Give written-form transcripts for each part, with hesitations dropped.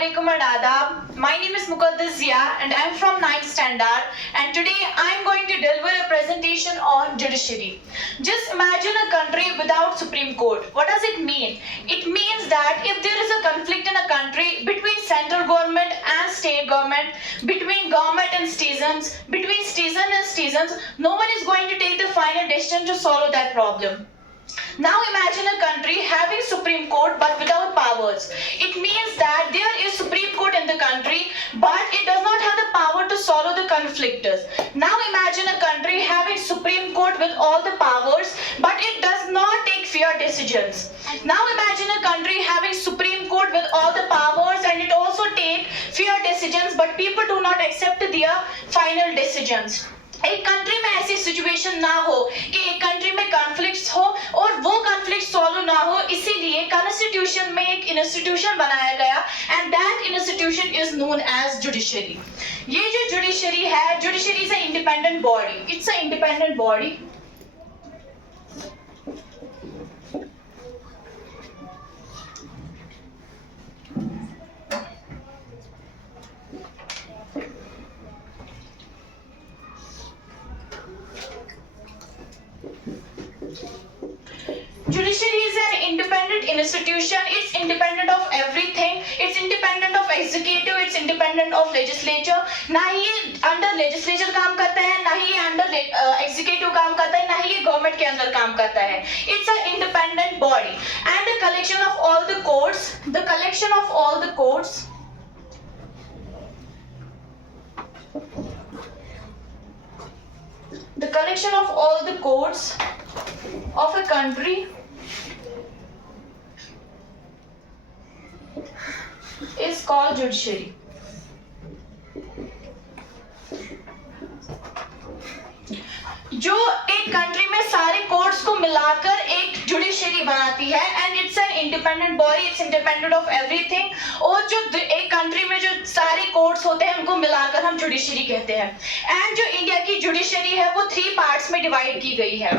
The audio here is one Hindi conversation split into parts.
Assalamualaikum and Adab. My name is Muqaddas Zia and I am from 9th standard, and today I am going to deliver a presentation on judiciary. Just imagine a country without Supreme Court. What does it mean? It means that if there is a conflict in a country between central government and state government, between government and citizens, between citizen and citizens, no one is going to take the final decision to solve that problem. Now imagine a country having Supreme Court but without powers. It means that there is Supreme Court in the country but it does not have the power to solve the conflict. Now imagine a country having Supreme Court with all the powers but it does not take fair decisions. Now imagine a country having Supreme Court with all the powers and it also take fair decisions but people do not accept their final decisions. एक कंट्री में ऐसी सिचुएशन ना हो कि एक कंट्री में कॉन्फ्लिक्ट्स हो और वो कॉन्फ्लिक्ट सॉल्व ना हो, इसीलिए कॉन्स्टिट्यूशन में एक इंस्टीट्यूशन बनाया गया and that institution is known as judiciary. ये जो जुडिशरी है, judiciary is a independent body. It's a independent body. Judiciary is an independent institution. It's independent of everything. It's independent of executive. It's independent of legislature. ना ही ये अंडर लेजिस्लेचर काम करता है, ना ही ये अंडर एग्जीक्यूटिव काम करता है, ना ही ये गवर्नमेंट के अंदर काम करता है. It's an independent body and the collection of all the courts. The collection of all the courts. The collection of all the courts of a country is called judiciary. जो एक कंट्री में सारे कोर्ट्स को मिलाकर एक जुडिशरी बनाती है and it's an independent body. It's independent of everything. और जो एक कंट्री में जो सारे कोर्ट्स होते हैं उनको मिलाकर हम जुडिशरी कहते हैं. एंड जो इंडिया की जुडिशरी है वो 3 पार्ट्स में डिवाइड की गई है.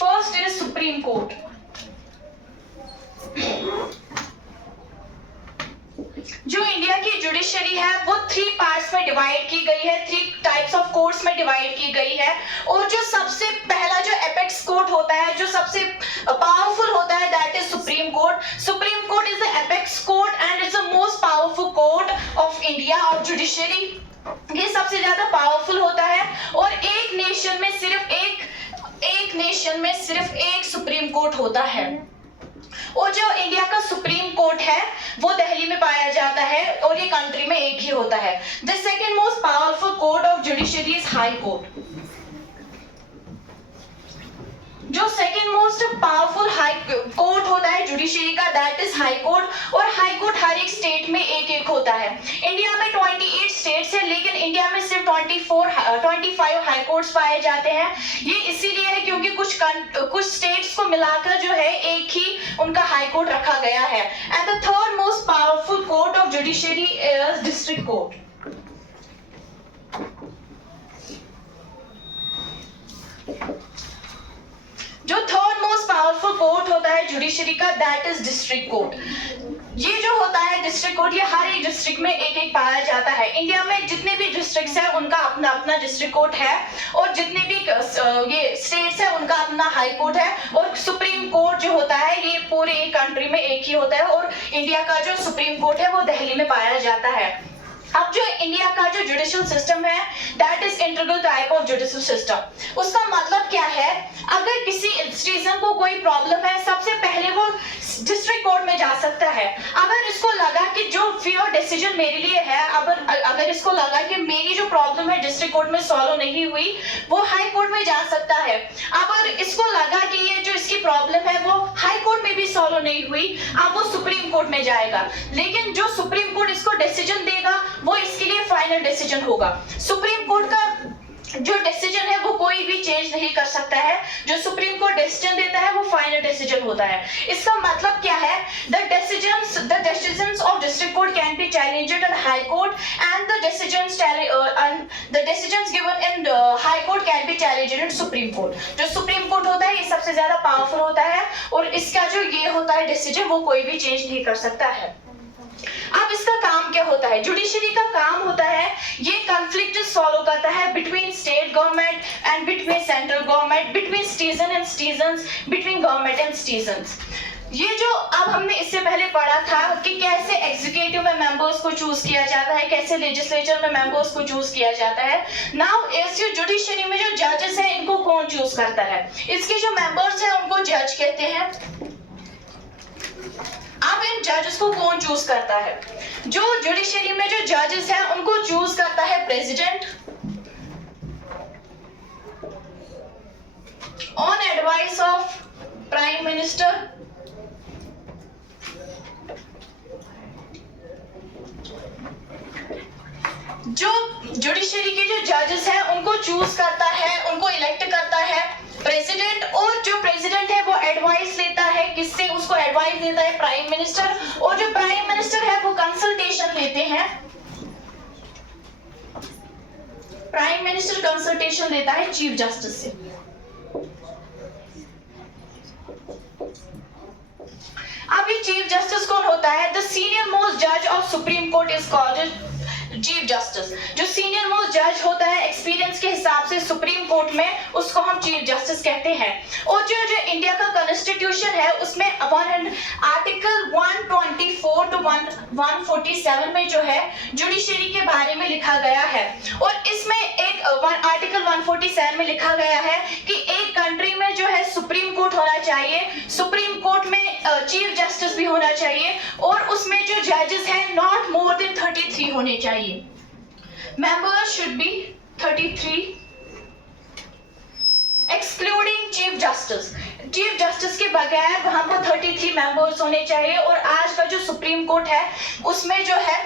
First is supreme court. जो इंडिया की जुडिशरी है वो 3 पार्ट्स में डिवाइड की गई है, 3 टाइप्स ऑफ कोर्ट्स में डिवाइड की गई है. और जो सबसे पहला जो एपेक्स कोर्ट होता है, जो सबसे पावरफुल होता है, that is supreme court. Supreme court is the apex court and is the most powerful court of India of judiciary. ये सबसे ज्यादा पावरफुल होता है और एक नेशन में सिर्फ एक सुप्रीम कोर्ट होता है. और जो इंडिया का सुप्रीम कोर्ट है वो दिल्ली में पाया जाता है और ये कंट्री में एक ही होता है. The second most powerful court of judiciary is high court. जो second most powerful high court होता है जुडिशरी का, दैट इज हाई कोर्ट. और हाई कोर्ट हर एक स्टेट में एक होता है. इंडिया में 28 स्टेट्स है लेकिन इंडिया में सिर्फ 25 हाई कोर्ट्स पाए जाते हैं. ये इसीलिए है क्योंकि कुछ स्टेट्स को मिलाकर जो है एक ही उनका हाई कोर्ट रखा गया है. And the third most powerful court of judiciary is district court. जो थर्ड मोस्ट पावरफुल कोर्ट होता है जुडिशरी का, दैट इज डिस्ट्रिक्ट कोर्ट. ये जो होता है डिस्ट्रिक्ट कोर्ट, ये हर एक डिस्ट्रिक्ट में एक पाया जाता है. इंडिया में जितने भी डिस्ट्रिक्ट्स हैं उनका अपना अपना डिस्ट्रिक्ट कोर्ट है और जितने भी ये स्टेट्स हैं उनका अपना हाई कोर्ट है. और सुप्रीम कोर्ट जो होता है ये पूरे एक कंट्री में एक ही होता है और इंडिया का जो सुप्रीम कोर्ट है वो दिल्ली में पाया जाता है. अब जो इंडिया का जो जुडिशियल सिस्टम है, that is integral type of judicial system. उसका मतलब क्या है? अगर किसी सिटीजन को कोई प्रॉब्लम है, सबसे पहले वो डिस्ट्रिक्ट कोर्ट में जा सकता है. अगर इसको लगा कि जो फेयर डिसीजन मेरे लिए है, अगर इसको लगा कि मेरी जो प्रॉब्लम है डिस्ट्रिक्ट कोर्ट में सॉल्व नहीं हुई, वो हाई कोर्ट में जा सकता है. अगर इसको लगा कि ये जो इसकी प्रॉब्लम है वो हाई कोर्ट में भी सॉल्व नहीं हुई, अब वो सुप्रीम कोर्ट में जाएगा. लेकिन जो सुप्रीम कोर्ट इसको डिसीजन देगा वो इसके लिए फाइनल डिसीजन होगा. सुप्रीम कोर्ट का जो डिसीजन है वो कोई भी चेंज नहीं कर सकता है। जो सुप्रीम कोर्ट डिसीजन देता है वो फाइनल डिसीजन होता है। इसका मतलब क्या है? The decisions of district court can be challenged in high court and the decisions given in the high court can be challenged in supreme court। जो सुप्रीम कोर्ट होता है ये सबसे ज्यादा पावरफुल होता है और इसका जो ये होता है डिसीजन वो कोई भी चेंज नहीं कर सकता है। अब इसका काम क्या होता है? जुडिशरी का काम होता है ये कॉन्फ्लिक्ट सॉल्व करता है between state government and between central government, between citizen and citizens, between government and citizens. ये जो अब हमने इससे पहले पढ़ा था कि कैसे एग्जीक्यूटिव में मेंबर्स को चूज किया जाता है, कैसे लेजिस्लेचर में मेंबर्स को चूज किया जाता है। नाउ इस जुडिशरी में जो जजेस हैं इनको कौन चूज करता है? इसके जो मेंबर्स हैं उनको जज कहते हैं। अब इन जजेस को कौन चूज करता है? जो जुडिशरी में जो जजेस हैं उनको चूज करता है president on advice of prime minister. जो जुडिशरी के जो जजेस हैं उनको चूज करता है, उनको इलेक्ट करता है प्रेसिडेंट, और जो प्रेसिडेंट है वो एडवाइस लेता है किससे? उसको एडवाइस देता है प्राइम मिनिस्टर, और जो प्राइम मिनिस्टर है वो कंसल्टेशन लेते हैं। प्राइम मिनिस्टर कंसल्टेशन लेता है चीफ जस्टिस से। अब ये चीफ जस्टिस कौन होता है? द सीनियर मोस्ट जज of supreme court is called chief justice. जो सीनियर मोस्ट जज होता है एक्सपीरियंस के हिसाब से सुप्रीम कोर्ट में, उसको हम चीफ जस्टिस कहते हैं। और जो इंडिया का कॉन्स्टिट्यूशन है उसमें आर्टिकल 124 टू 147 में जो है जुडिशरी के बारे में लिखा गया है। और इसमें एक आर्टिकल 147 में लिखा गया है कि एक कंट्री में जो है सुप्रीम कोर्ट होना चाहिए, सुप्रीम कोर्ट में चीफ जस्टिस भी होना चाहिए, और उसमें जो जजेस हैं नॉट मोर देन 33 होने चाहिए। Members should be 33 excluding chief justice. Chief justice के बगैर वहां पर 33 मेंबर्स होने चाहिए। और आज का जो सुप्रीम कोर्ट है उसमें जो है